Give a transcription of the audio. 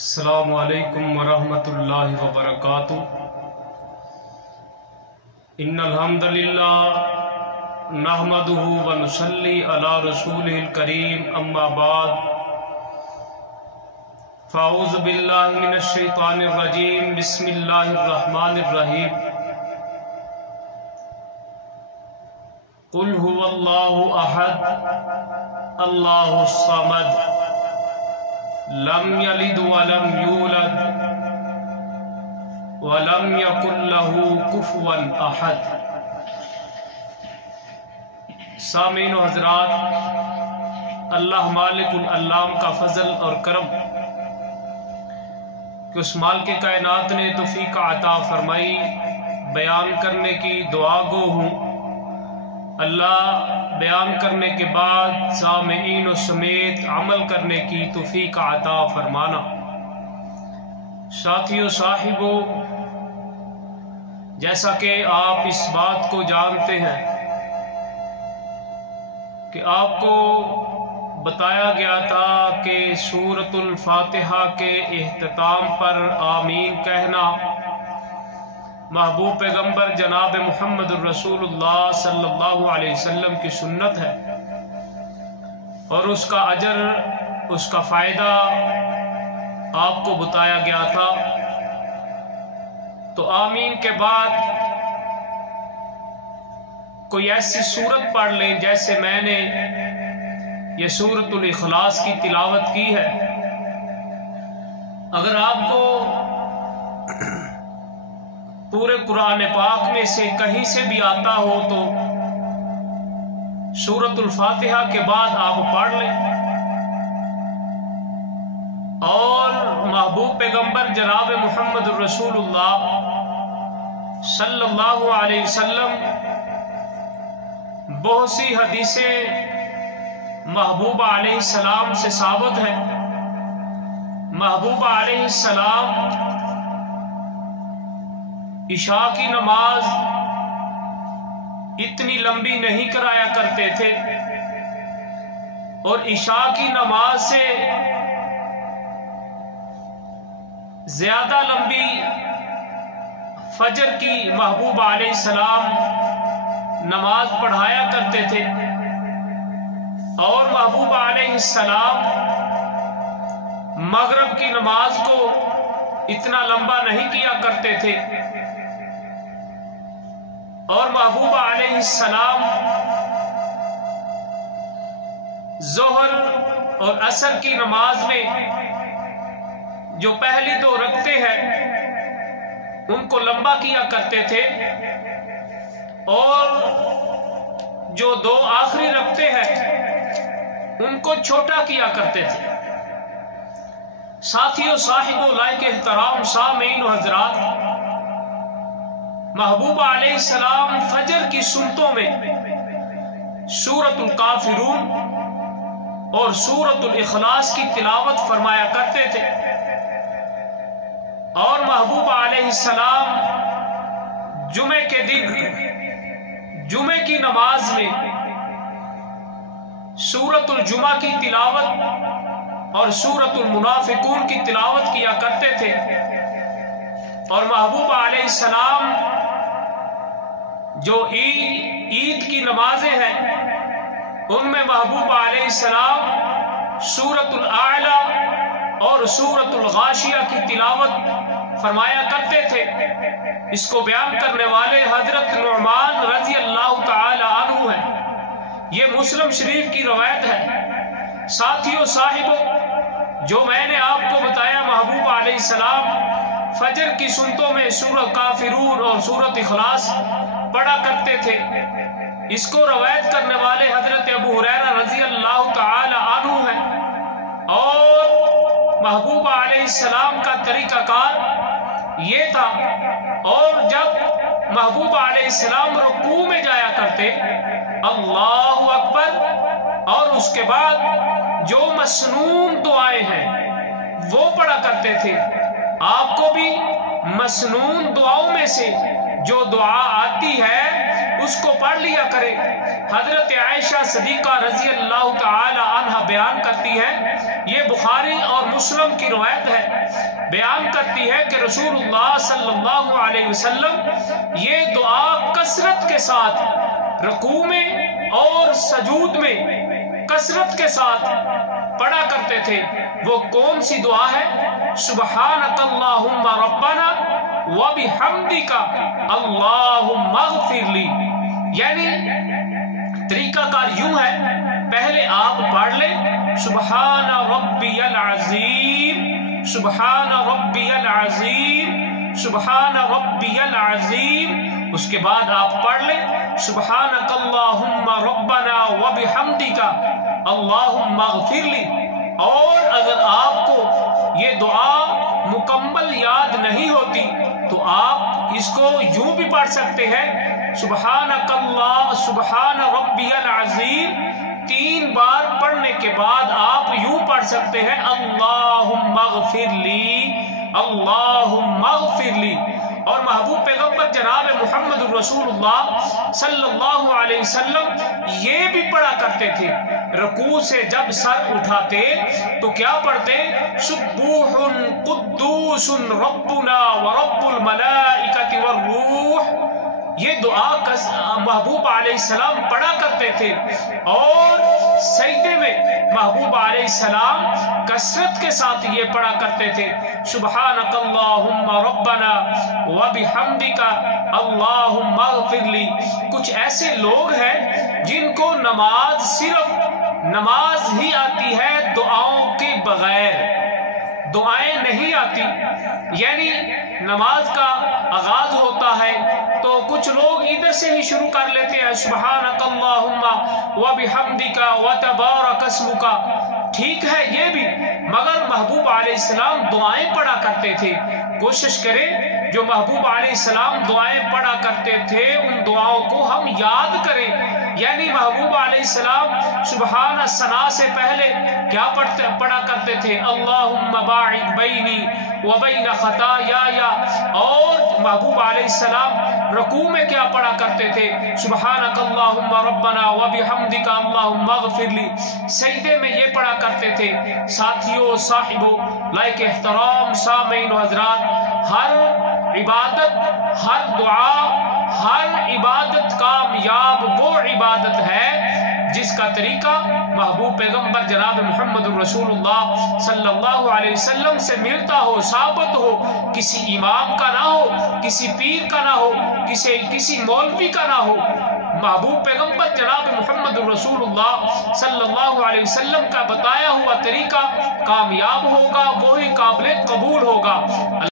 السلام علیکم ورحمۃ اللہ وبرکاتہ۔ ان الحمد للہ نحمدہ ونصلی علی رسولہ الکریم، اما بعد فاعوذ باللہ من الشیطان الرجیم، بسم اللہ الرحمن الرحیم۔ قل هو اللہ احد اللہ الصمد لم یلد ولم یولد ولم یکن لہ کفوا احد۔ سامعین و حضرات، اللہ مالک العلام کا فضل اور کرم کہ اس مالک کائنات نے توفیق عطا فرمائی بیان کرنے کی دعا گو ہوں۔ اللہ بیان کرنے کے بعد سامعین و سمیت عمل کرنے کی توفیق عطا فرمانا۔ ساتھیو صاحبو، جیسا کہ آپ اس بات کو جانتے ہیں کہ آپ کو بتایا گیا تھا کہ سورۃ الفاتحہ کے اختتام پر آمین کہنا محبوب پیغمبر جناب محمد الرسول اللہ صلی اللہ علیہ وسلم کی سنت ہے، اور اس کا اجر، اس کا فائدہ آپ کو بتایا گیا تھا۔ تو آمین کے بعد کوئی ایسی سورت پڑھ لیں جیسے میں نے یہ سورۃ الاخلاص کی تلاوت کی ہے۔ اگر آپ کو پورے قرآن پاک میں سے کہیں سے بھی آتا ہو تو سورۃ الفاتحہ کے بعد آپ پڑھ لیں، اور محبوب پیغمبر جناب محمد الرسول اللہ صلی اللہ علیہ وسلم بہت سی حدیثیں محبوب علیہ السلام سے ثابت ہیں۔ محبوب علیہ السلام عشاء کی نماز اتنی لمبی نہیں کرایا کرتے تھے، اور عشاء کی نماز سے زیادہ لمبی فجر کی محبوب علیہ السلام نماز پڑھایا کرتے تھے، اور محبوب علیہ السلام مغرب کی نماز کو اتنا لمبا نہیں کیا کرتے تھے، اور محبوب علیہ السلام ظہر اور عصر کی نماز میں جو پہلی دو رکعتیں ہیں ان کو لمبا کیا کرتے تھے، اور جو دو آخری رکعتیں ہیں ان کو چھوٹا کیا کرتے تھے۔ ساتھیو صاحبو، لائق احترام سامعین و حضرات، محبوب علیہ السلام فجر کی سنتوں میں سورۃ الکافرون اور سورۃ الاخلاص کی تلاوت فرمایا کرتے تھے، اور محبوب علیہ السلام جمعے کے دن جمعے کی نماز میں سورۃ الجمعہ کی تلاوت اور سورۃ المنافقون کی تلاوت کیا کرتے تھے، اور محبوب علیہ السلام جو عید کی نمازیں ہیں ان میں محبوب علیہ السلام سورۃ الاعلی اور سورۃ الغاشیہ کی تلاوت فرمایا کرتے تھے۔ اس کو بیان کرنے والے حضرت نعمان رضی اللہ تعالی عنہ ہیں۔ یہ مسلم شریف کی روایت ہے۔ ساتھیو صاحبو، جو میں نے آپ کو بتایا محبوب علیہ السلام فجر کی سنتوں میں سورۃ کافرون اور سورۃ اخلاص پڑھا کرتے تھے، اس کو روایت کرنے والے حضرت ابو ہریرہ رضی اللہ تعالی عنہ ہیں، اور محبوب علیہ السلام کا طریقہ کار یہ تھا، اور جب محبوب علیہ السلام رکوع میں جایا کرتے اللہ اکبر، اور اس کے بعد جو مسنون دعائیں ہیں وہ پڑھا کرتے تھے۔ آپ کو بھی مسنون دعاؤں میں سے جو دعا آتی ہے اس کو پڑھ لیا کرے۔ حضرت عائشہ صدیقہ رضی اللہ تعالی عنہ بیان کرتی ہے، یہ بخاری اور مسلم کی روایت ہے، بیان کرتی ہے کہ رسول اللہ صلی اللہ علیہ وسلم یہ دعا کثرت کے ساتھ رکوع میں اور سجود میں کثرت کے ساتھ پڑھا کرتے تھے۔ وہ کون سی دعا ہے؟ سبحانک اللہم ربنا وبحمدک اللہم اغفر لی۔ یعنی طریقہ کار یوں ہے، پہلے آپ پڑھ لیں سبحان ربی العظیم، سبحان ربی العظیم، سبحان ربی العظیم، اس کے بعد آپ پڑھ لیں سبحانک اللہم ربنا وبحمدک اللہم اغفر لی۔ اور اگر آپ کو یہ دعا مکمل یاد نہیں ہوتی تو آپ اس کو یوں بھی پڑھ سکتے ہیں، سبحانک اللہ سبحان ربی العظیم 3 بار پڑھنے کے بعد آپ یوں پڑھ سکتے ہیں اللہم اغفر لی، اللہم اغفر لی۔ اور محبوب پیغمبر جناب محمد رسول اللہ صلی اللہ علیہ وسلم یہ بھی پڑھا کرتے تھے، رکوع سے جب سر اٹھاتے تو کیا پڑھتے؟ سبوح قدوس ربنا ورب الملائکۃ والروح۔ یہ دعا محبوب علیہ السلام پڑھا کرتے تھے، اور سجدے میں محبوب علیہ السلام کثرت کے ساتھ یہ پڑھا کرتے تھے، سبحانک اللہم ربنا وبحمدک اللہم اغفر لی۔ کچھ ایسے لوگ ہیں جن کو نماز صرف نماز ہی آتی ہے، دعاؤں کے بغیر دعائیں نہیں آتی۔ یعنی نماز کا آغاز ہوتا ہے تو کچھ لوگ ادھر سے ہی شروع کر لیتے ہیں سبحانک اللہم وبحمدک وتبارک اسمک، ٹھیک ہے یہ بھی، مگر محبوب علیہ السلام دعائیں پڑھا کرتے تھے۔ کوشش کریں جو محبوب علیہ السلام دعائیں پڑھا کرتے تھے ان دعاؤں کو ہم یاد کریں۔ یعنی محبوب علیہ السلام سبحان ثنا سے پہلے کیا پڑھا کرتے تھے؟ اللہم باعد بینی وبین خطایای۔ اور محبوب علیہ السلام رکوع میں کیا پڑھا کرتے تھے؟ سبحانک اللہم ربنا وبحمدک اللہم اغفر لی۔ سجدے میں یہ پڑھا کرتے تھے۔ ساتھیوں، صاحبوں، لائق احترام سامعین و حضرات، ہر عبادت، ہر دعا، ہر عبادت کامیاب وہ عبادت ہے جس کا طریقہ محبوب پیغمبر جناب محمد رسول اللہ صلی اللہ علیہ وسلم سے ملتا ہو، ثابت ہو، کسی امام کا نہ ہو، کسی پیر کا نہ ہو، کسی مولوی کا نہ ہو۔ محبوب پیغمبر جناب محمد رسول اللہ صلی اللہ علیہ وسلم کا بتایا ہوا طریقہ کامیاب ہوگا، وہی قابل قبول ہوگا۔